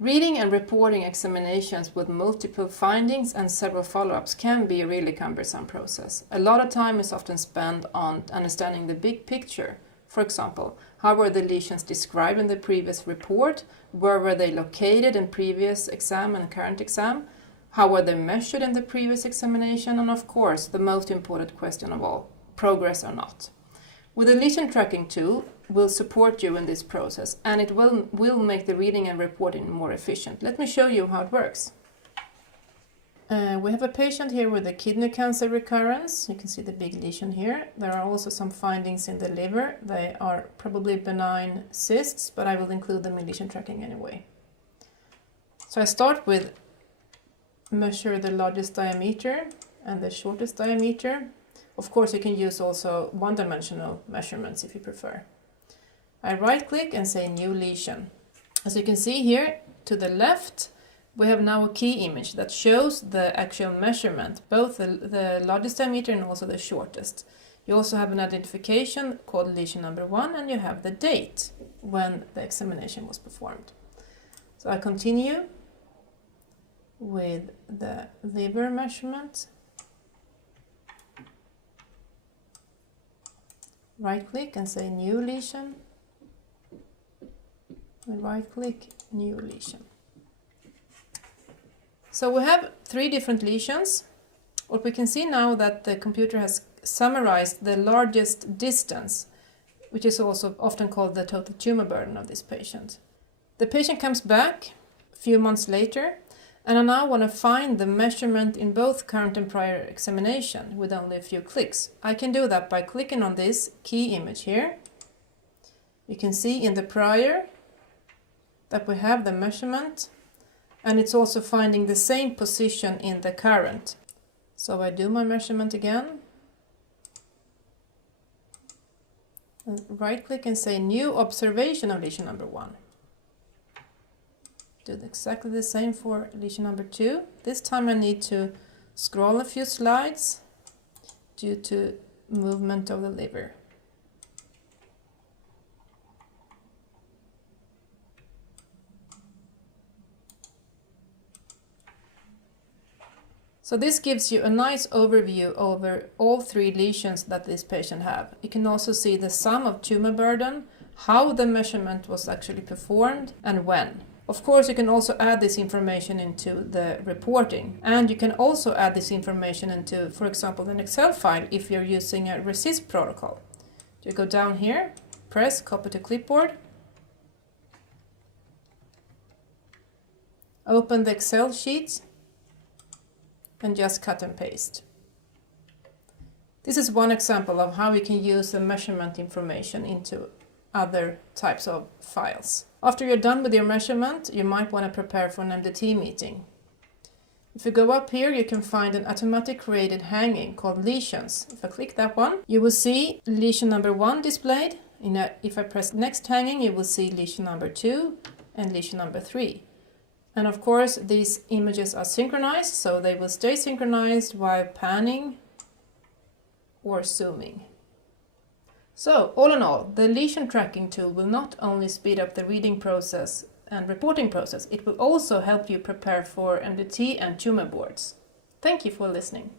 Reading and reporting examinations with multiple findings and several follow-ups can be a really cumbersome process. A lot of time is often spent on understanding the big picture. For example, how were the lesions described in the previous report? Where were they located in previous exam and current exam? How were they measured in the previous examination? And of course, the most important question of all, progress or not. With a lesion tracking tool, will support you in this process, and it will make the reading and reporting more efficient. Let me show you how it works. We have a patient here with a kidney cancer recurrence. You can see the big lesion here. There are also some findings in the liver. They are probably benign cysts, but I will include them in lesion tracking anyway. So I start with measure the largest diameter and the shortest diameter. Of course, you can use also one-dimensional measurements if you prefer. I right-click and say New Lesion. As you can see here, to the left, we have now a key image that shows the actual measurement, both the largest diameter and also the shortest. You also have an identification called lesion number 1, and you have the date when the examination was performed. So I continue with the liver measurement. Right-click and say New Lesion. Right-click, New Lesion. So we have 3 different lesions. What we can see now that the computer has summarized the largest distance, which is also often called the total tumor burden of this patient. The patient comes back a few months later, and I now want to find the measurement in both current and prior examination with only a few clicks. I can do that by clicking on this key image here. You can see in the prior that we have the measurement, and it's also finding the same position in the current. So I do my measurement again. Right click and say New Observation of lesion number 1. Do exactly the same for lesion number 2. This time I need to scroll a few slides due to movement of the liver. So this gives you a nice overview over all 3 lesions that this patient have. You can also see the sum of tumor burden, how the measurement was actually performed, and when. Of course, you can also add this information into the reporting, and you can also add this information into, for example, an Excel file if you're using a RECIST protocol. You go down here, press Copy to Clipboard, open the Excel sheet, and just cut and paste. This is one example of how we can use the measurement information into other types of files. After you're done with your measurement, you might want to prepare for an MDT meeting. If you go up here, you can find an automatic created hanging called lesions. If I click that one, you will see lesion number 1 displayed. If I press next hanging, you will see lesion number 2 and lesion number 3. And of course, these images are synchronized, so they will stay synchronized while panning or zooming. So, all in all, the lesion tracking tool will not only speed up the reading process and reporting process, it will also help you prepare for MDT and tumor boards. Thank you for listening.